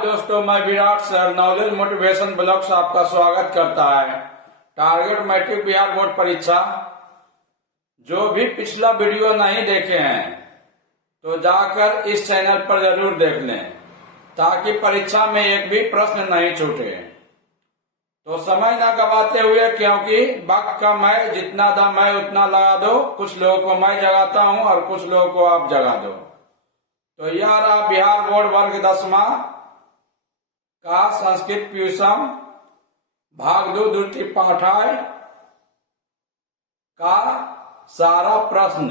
दोस्तों, मैं Virat sir knowledge motivation blog से आपका स्वागत करता है। टारगेट मैट्रिक बिहार बोर्ड परीक्षा, जो भी पिछला वीडियो नहीं देखे हैं तो जाकर इस चैनल पर जरूर देख लें, ताकि परीक्षा में एक भी प्रश्न नहीं छूटे। तो समय ना गवाते हुए, क्योंकि वक्त कम है, जितना दम है उतना लगा दो। कुछ लोगों को मैं जगाता हूं और कुछ लोगों को आप जगा दो। तो यह रहा बिहार बोर्ड वर्ग 10वां का संस्कृत प्यूषम भाग 2 द्वितीय पाठाय का सारा प्रश्न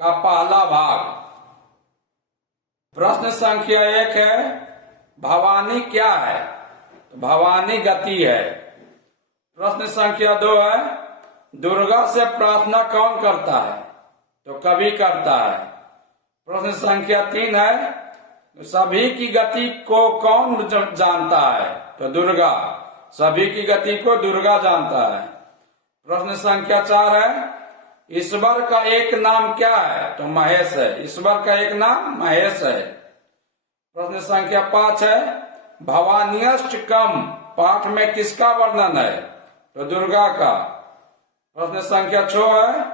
का पहला भाग। प्रश्न संख्या 1 है, भवानी क्या है? तो भवानी गति है। प्रश्न संख्या 2 है, दुर्गा से प्रार्थना कौन करता है? तो कवि करता है। प्रश्न संख्या 3 है, सभी की गति को कौन जानता है? तो दुर्गा। सभी की गति को दुर्गा जानता है। प्रश्न संख्या 4 है, ईश्वर का एक नाम क्या है? तो महेश है। ईश्वर का एक नाम महेश है। प्रश्न संख्या 5 है, भवान्यष्टकम पाठ में किसका वर्णन है? तो दुर्गा का। प्रश्न संख्या 6 है,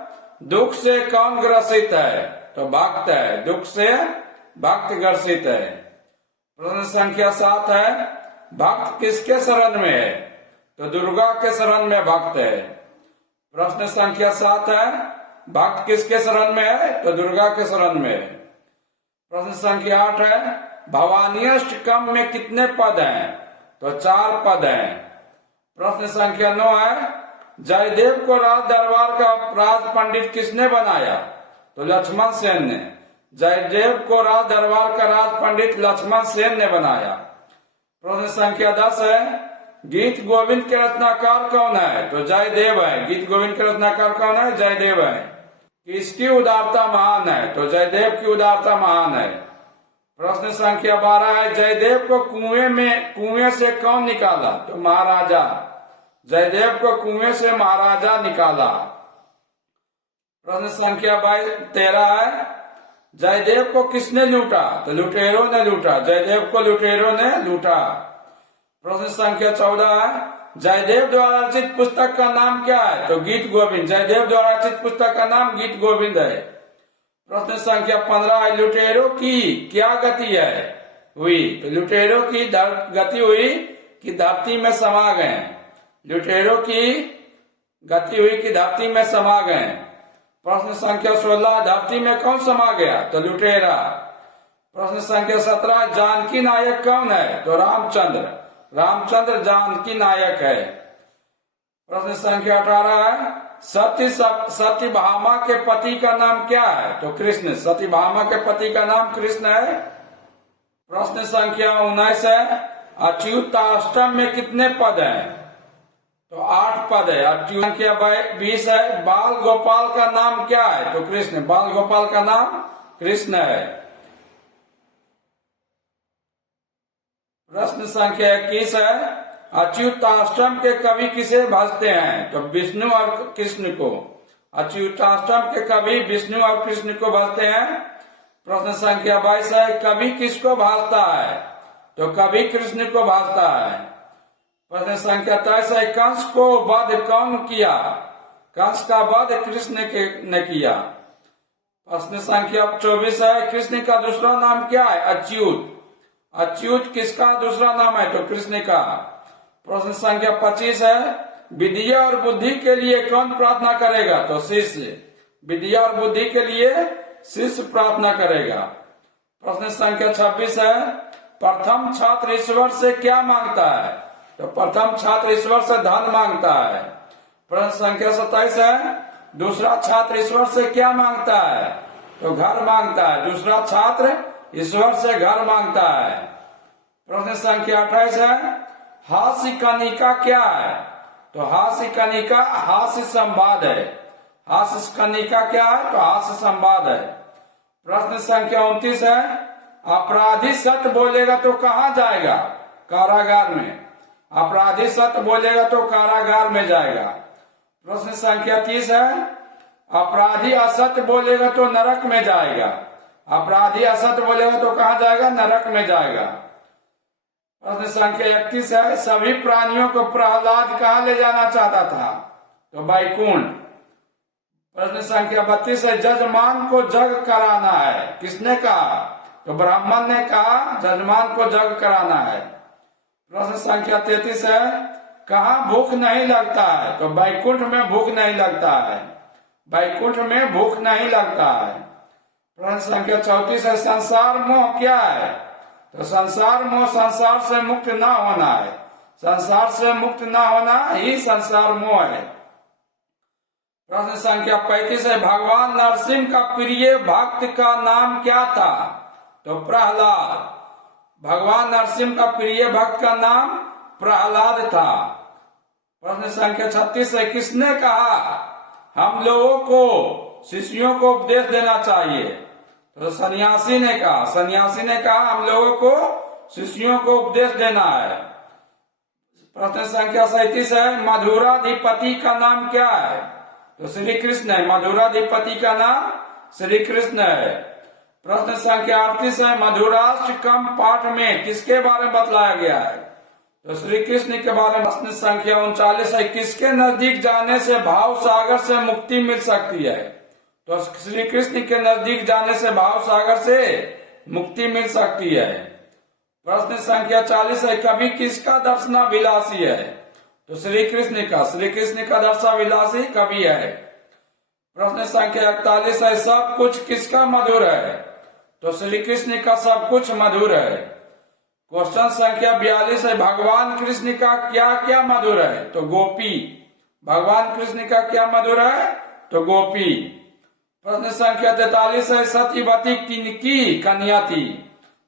दुख से कौन ग्रसित है? तो भक्त है। दुख से भक्त ग्रसित है। प्रश्न संख्या 7 है, भक्त किसके शरण में है? तो दुर्गा के शरण में भक्त है। प्रश्न संख्या 7 है, भक्त किसके शरण में है? तो दुर्गा के शरण में है। प्रश्न संख्या 8 है, भवान्यष्टकम में कितने पद हैं? तो 4 पद हैं। प्रश्न संख्या 9 है, जयदेव को राज दरबार का राज पंडित किसने बनाया? तो लक्ष्मण सेन ने। जयदेव को राज दरबार का राज पंडित लक्ष्मण सेन ने बनाया। प्रश्न संख्या 10 है, गीत गोविंद के रचनाकार कौन है? तो जयदेव है। गीत गोविंद के रचनाकार कौन है? जयदेव है। किसकी उदारता महान है? तो जयदेव की उदारता महान है। प्रश्न संख्या 12 है, जयदेव को कुएं से कौन निकाला? तो महाराजा। जयदेव को कुएं से महाराजा निकाला। प्रश्न संख्या 13 है, जयदेव को किसने लूटा? तो लुटेरों ने लूटा। जयदेव को लुटेरों ने लूटा। प्रश्न संख्या 14 है, जयदेव द्वारा रचित पुस्तक का नाम क्या है? तो गीत गोविंद। जयदेव द्वारा रचित पुस्तक का नाम गीत गोविंद है। प्रश्न संख्या 15 है, लुटेरों की क्या गति है हुई? तो लुटेरों की गति हुई कि धरती में समा गए। लुटेरों की गति हुई कि धरती में समा गए। प्रश्न संख्या 16, धरती में कौन समा गया? तो लुटेरा। प्रश्न संख्या 17, जानकी नायक कौन है? तो रामचंद्र। रामचंद्र जानकी नायक है। प्रश्न संख्या 18 है, सत्यभामा के पति का नाम क्या है? तो कृष्ण। सत्यभामा के पति का नाम कृष्ण है। प्रश्न संख्या 19 है, अच्युताष्टम में कितने पद हैं? तो 8 पद है। अच्युत। संख्या 20 है, बाल गोपाल का नाम क्या है? तो कृष्ण। बाल गोपाल का नाम कृष्ण है। प्रश्न संख्या 21 है, अच्युताष्टम के कवि किसे भजते हैं? तो विष्णु और कृष्ण को। अच्युताष्टम के कवि विष्णु और कृष्ण को भजते हैं। प्रश्न संख्या 22 है, कवि किसको भाजता है? तो कवि कृष्ण को भाजता है। प्रश्न संख्या 23 है, कंस को वध कौन किया? कंस का वध कृष्ण ने किया। प्रश्न संख्या 24 है, कृष्ण का दूसरा नाम क्या है? अच्युत। अच्युत किसका दूसरा नाम है? तो कृष्ण का। प्रश्न संख्या 25 है, विद्या और बुद्धि के लिए कौन प्रार्थना करेगा? तो शिष्य। विद्या और बुद्धि के लिए शिष्य प्रार्थना करेगा। प्रश्न संख्या 26 है, प्रथम छात्र ईश्वर से क्या मांगता है? तो प्रथम छात्र ईश्वर से धन मांगता है। प्रश्न संख्या 27 है, दूसरा छात्र ईश्वर से क्या मांगता है? तो घर मांगता है। दूसरा छात्र ईश्वर से घर मांगता है। प्रश्न संख्या 28 है, हास्य कनिका क्या है? तो हास्य कनिका हास्य संवाद है। हास्य कनिका क्या है? तो हास्य संवाद है। प्रश्न संख्या 29 है, अपराधी सत्य बोलेगा तो कहाँ जाएगा? कारागार में। अपराधी सत्य बोलेगा तो कारागार में जाएगा। प्रश्न संख्या 30 है, अपराधी असत्य बोलेगा तो नरक में जाएगा। अपराधी असत्य बोलेगा तो कहाँ जाएगा? नरक में जाएगा। प्रश्न संख्या 31 है, सभी प्राणियों को प्रहलाद कहाँ ले जाना चाहता था? तो वैकुंठ। प्रश्न संख्या 32 है, जजमान को जग कराना है, किसने कहा? तो ब्राह्मण ने कहा जजमान को जग कराना है। प्रश्न संख्या 33 है, कहाँ भूख नहीं लगता है? तो वैकुंठ में भूख नहीं लगता है, वैकुंठ में भूख नहीं लगता है। प्रश्न संख्या 34 है, संसार मोह क्या है? तो संसार मोह संसार से मुक्त ना होना है, संसार से मुक्त ना होना ही संसार मोह है। प्रश्न संख्या 35 है, भगवान नरसिंह का प्रिय भक्त का नाम क्या था? तो प्रहलाद। भगवान नरसिंह का प्रिय भक्त का नाम प्रहलाद था। प्रश्न संख्या 36 है, किसने कहा हम लोगों को शिष्यों को उपदेश देना चाहिए? तो सन्यासी ने कहा, सन्यासी ने कहा हम लोगों को शिष्यों को उपदेश देना है। प्रश्न संख्या 37 है, मधुराधिपति का नाम क्या है? तो श्री कृष्ण है, मधुराधिपति का नाम श्री कृष्ण है। प्रश्न संख्या 38 है, मधुराष्ट्र कम पाठ में किसके बारे में बतलाया गया है? तो श्री कृष्ण के बारे में। प्रश्न संख्या 39 है, किसके नजदीक जाने से भाव सागर से मुक्ति मिल सकती है? तो श्री कृष्ण के नजदीक जाने से भाव सागर से मुक्ति मिल सकती है। प्रश्न संख्या 40 है, कवि किसका दर्शनाभिलाषी है? तो श्री कृष्ण का, श्री कृष्ण का दर्शनाभिलाषी कवि है। प्रश्न संख्या 41 है, सब कुछ किसका मधुर है? तो श्री कृष्ण का सब कुछ मधुर है। क्वेश्चन संख्या 42 है, भगवान कृष्ण का क्या क्या मधुर है? तो गोपी। भगवान कृष्ण का क्या मधुर है? तो गोपी। प्रश्न संख्या 43 है, सत्यवती किनकी कन्या थी?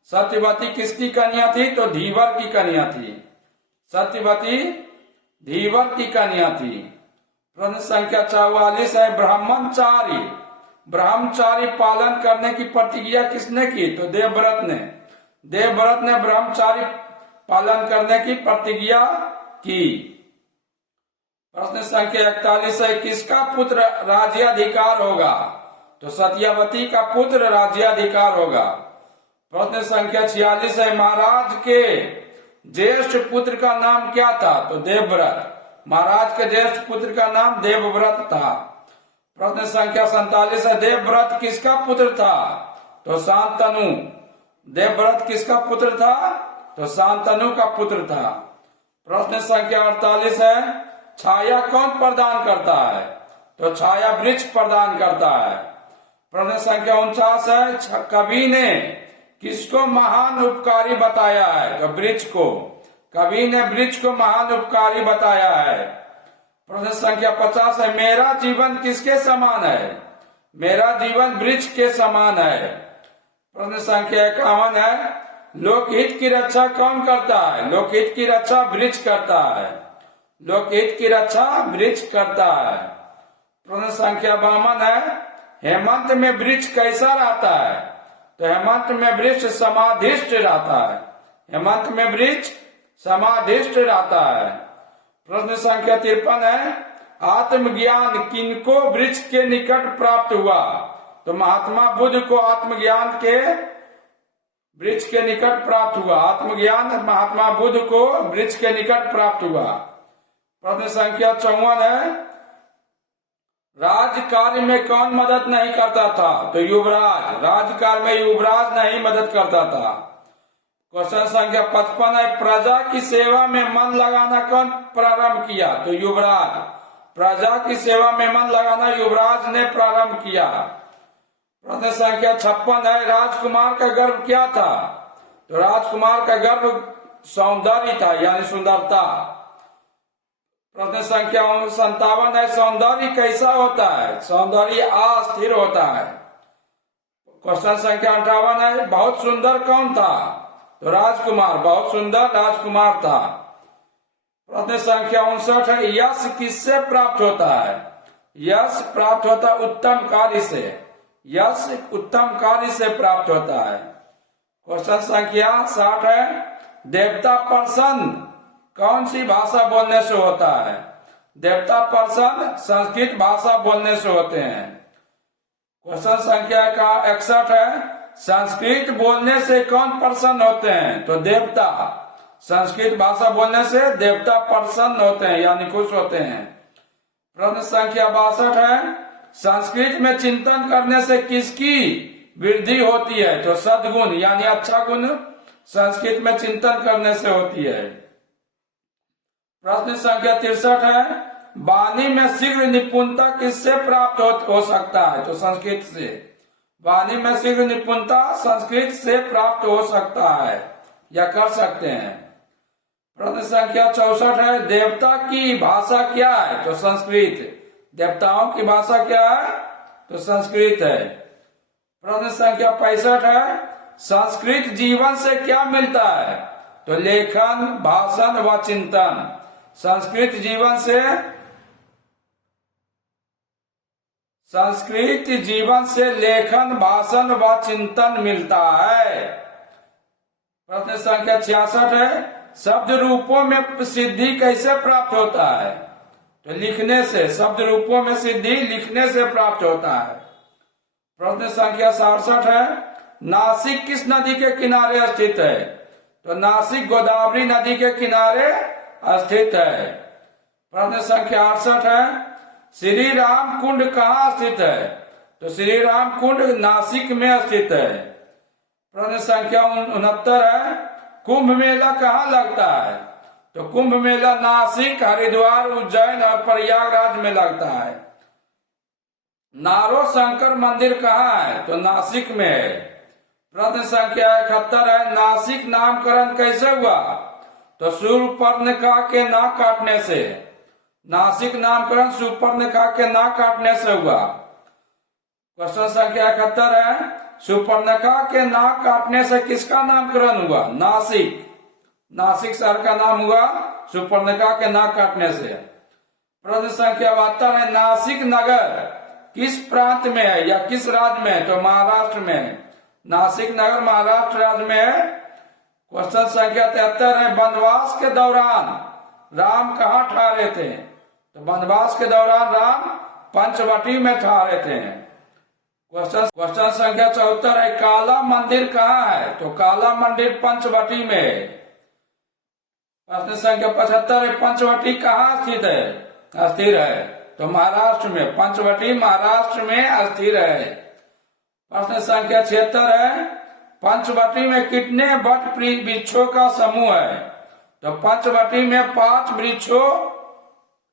सत्यवती किसकी कन्या थी? तो धीवर की कन्या थी, सत्यवती धीवर की कन्या थी। प्रश्न संख्या 44 है, ब्रह्मचारी, ब्रह्मचारी पालन करने की प्रतिज्ञा किसने की? तो देवव्रत ने, देवव्रत ने ब्रह्मचारी पालन करने की प्रतिज्ञा की। प्रश्न संख्या 41 है, किसका पुत्र राज्याधिकार होगा? तो सत्यवती का पुत्र राज्याधिकार होगा। प्रश्न संख्या 46 है, महाराज के ज्येष्ठ पुत्र का नाम क्या था? तो देवव्रत। महाराज के ज्येष्ठ पुत्र का नाम देवव्रत था। प्रश्न संख्या 47 है, देवव्रत किसका पुत्र था? तो शांतनु। देवव्रत किसका पुत्र था? तो शांतनु का पुत्र था। प्रश्न संख्या 48 है, छाया कौन प्रदान करता है? तो छाया वृक्ष प्रदान करता है। प्रश्न संख्या 49 है, कवि ने किसको महान उपकारी बताया है? तो वृक्ष को। कवि ने वृक्ष को महान उपकारी बताया है। प्रश्न संख्या 50 है, मेरा जीवन किसके समान है? मेरा जीवन वृक्ष के समान है। प्रश्न संख्या 51 है, लोकहित की रक्षा कौन करता है? लोकहित की रक्षा वृक्ष करता है, लोकहित की रक्षा वृक्ष करता है। प्रश्न संख्या 52 है, हेमंत में वृक्ष कैसा रहता है? तो हेमंत में वृक्ष समाधिष्ट रहता है, हेमंत में वृक्ष समाधिष्ट रहता है। प्रश्न संख्या 53 है, आत्मज्ञान किनको वृक्ष के निकट प्राप्त हुआ? तो महात्मा बुद्ध को आत्मज्ञान के वृक्ष के निकट प्राप्त हुआ, आत्मज्ञान महात्मा बुद्ध को वृक्ष के निकट प्राप्त हुआ। प्रश्न संख्या 54 है, राज कार्य में कौन मदद नहीं करता था? तो युवराज। राज कार्य में युवराज नहीं मदद करता था। क्वेश्चन संख्या 55 है, प्रजा की सेवा में मन लगाना कौन प्रारंभ किया? तो युवराज। प्रजा की सेवा में मन लगाना युवराज ने प्रारंभ किया। प्रश्न संख्या 56 है, राजकुमार का गर्व क्या था? तो राजकुमार का गर्व सौंदर्य था, यानी सुंदरता। प्रश्न संख्या 57 है, सौंदर्य कैसा होता है? सौंदर्य अस्थिर होता है। क्वेश्चन संख्या 58 है, बहुत सुंदर कौन था? तो राजकुमार, बहुत सुंदर राजकुमार था। प्रश्न संख्या 59 है, यश किससे प्राप्त होता है? यश प्राप्त होता उत्तम कार्य से, यश उत्तम कार्य से प्राप्त होता है। क्वेश्चन संख्या 60 है, देवता प्रसन्न कौन सी भाषा बोलने से होता है? देवता प्रसन्न संस्कृत भाषा बोलने से होते हैं। क्वेश्चन संख्या 61 है, संस्कृत बोलने से कौन प्रसन्न होते हैं? तो देवता। संस्कृत भाषा बोलने से देवता प्रसन्न होते हैं यानी खुश होते हैं। प्रश्न संख्या 62 है, संस्कृत में चिंतन करने से किसकी वृद्धि होती है? तो सद्गुण यानी अच्छा गुण संस्कृत में चिंतन करने से होती है। प्रश्न संख्या 63 है, वाणी में शीघ्र निपुणता किससे प्राप्त हो सकता है? तो संस्कृत से। वाणी में शीघ्र निपुणता संस्कृत से प्राप्त हो सकता है या कर सकते हैं। प्रश्न संख्या 64 है, देवता की भाषा क्या है? तो संस्कृत। देवताओं की भाषा क्या है? तो संस्कृत है। प्रश्न संख्या 65 है, संस्कृत जीवन से क्या मिलता है? तो लेखन, भाषण व चिंतन। संस्कृत जीवन से लेखन, भाषण व चिंतन मिलता है। प्रश्न संख्या 66 है, शब्द रूपों में सिद्धि कैसे प्राप्त होता है? तो लिखने से। शब्द रूपों में सिद्धि लिखने से प्राप्त होता है। प्रश्न संख्या 67 है, नासिक किस नदी के किनारे स्थित है? तो नासिक गोदावरी नदी के किनारे स्थित है। प्रश्न संख्या 68 है, श्री राम कुंड कहाँ स्थित है? तो श्री राम कुंड नासिक में स्थित है। प्रश्न संख्या 69 है, कुंभ मेला कहाँ लगता है? तो कुंभ मेला नासिक, हरिद्वार, उज्जैन और प्रयागराज में लगता है। नारो शंकर मंदिर कहाँ है? तो नासिक में है। प्रश्न संख्या 71 है, नासिक नामकरण कैसे हुआ? तो शूर्पणखा के नाक काटने से। नासिक नामकरण शूर्पणखा के नाक काटने से हुआ। क्वेश्चन संख्या 71 है, शूर्पणखा के नाक काटने से किसका नामकरण हुआ? नासिक। नासिक शहर का नाम हुआ शूर्पणखा के नाक काटने से। प्रश्न संख्या 72 है, नासिक नगर किस प्रांत में है या किस राज्य में है? तो महाराष्ट्र में है। नासिक नगर महाराष्ट्र राज्य में है। क्वेश्चन संख्या 73 है, वनवास के दौरान राम कहाँ ठहरे थे? तो वनवास के दौरान राम पंचवटी में ठहरे थे। क्वेश्चन संख्या 74 है, काला मंदिर कहाँ है? तो काला मंदिर पंचवटी में है। प्रश्न संख्या 75 है, पंचवटी कहाँ स्थित है? स्थिर है। तो महाराष्ट्र में। पंचवटी महाराष्ट्र में स्थिर है। प्रश्न संख्या 76 है, पंचवटी में कितने वट वृक्षों का समूह है? तो पंचवटी में 5 वृक्षों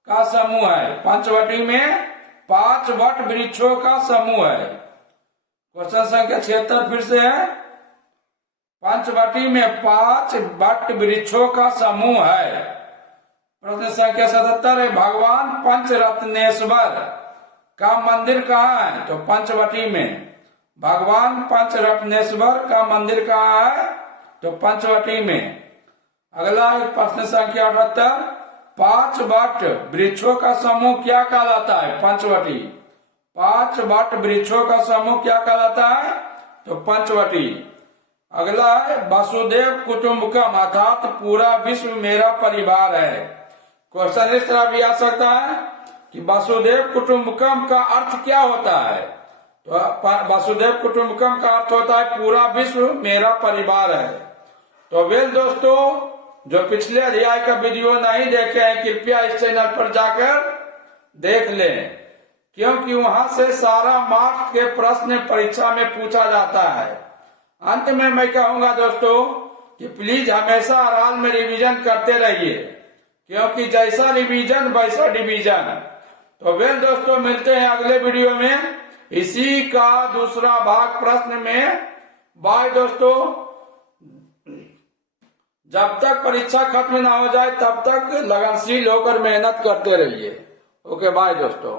का समूह है। पंचवटी में 5 वट वृक्षों का समूह है। क्वेश्चन संख्या 76 फिर से है, पंचवटी में 5 वट वृक्षों का समूह है। प्रश्न संख्या 77 है, भगवान पंचरत्नेश्वर का मंदिर कहाँ है? तो पंचवटी में। भगवान पंचरत्नेश्वर का मंदिर कहाँ है? तो पंचवटी में। अगला प्रश्न संख्या 78, 5 वट वृक्षों का समूह क्या कहलाता है? पंचवटी। 5 वट वृक्षों का समूह क्या कहलाता है? तो पंचवटी। अगला है, वसुदेव कुटुंबकम अर्थात पूरा विश्व मेरा परिवार है। क्वेश्चन इस तरह भी आ सकता है कि वसुदेव कुटुंबकम का अर्थ क्या होता है? तो वसुदेव कुटुंबकम का अर्थ होता है पूरा विश्व मेरा परिवार है। तो वेल दोस्तों, जो पिछले अध्याय का वीडियो नहीं देखे हैं कृपया इस चैनल पर जाकर देख लें, क्योंकि वहां से सारा मार्क्स के प्रश्न परीक्षा में पूछा जाता है। अंत में मैं कहूंगा दोस्तों कि प्लीज हमेशा हर हाल में रिवीजन करते रहिए, क्योंकि जैसा रिवीजन वैसा डिवीजन। तो वेल दोस्तों, मिलते हैं अगले वीडियो में इसी का दूसरा भाग प्रश्न में। बाय दोस्तों, जब तक परीक्षा खत्म ना हो जाए तब तक लगनशील होकर मेहनत करते रहिए। ओके बाय दोस्तों।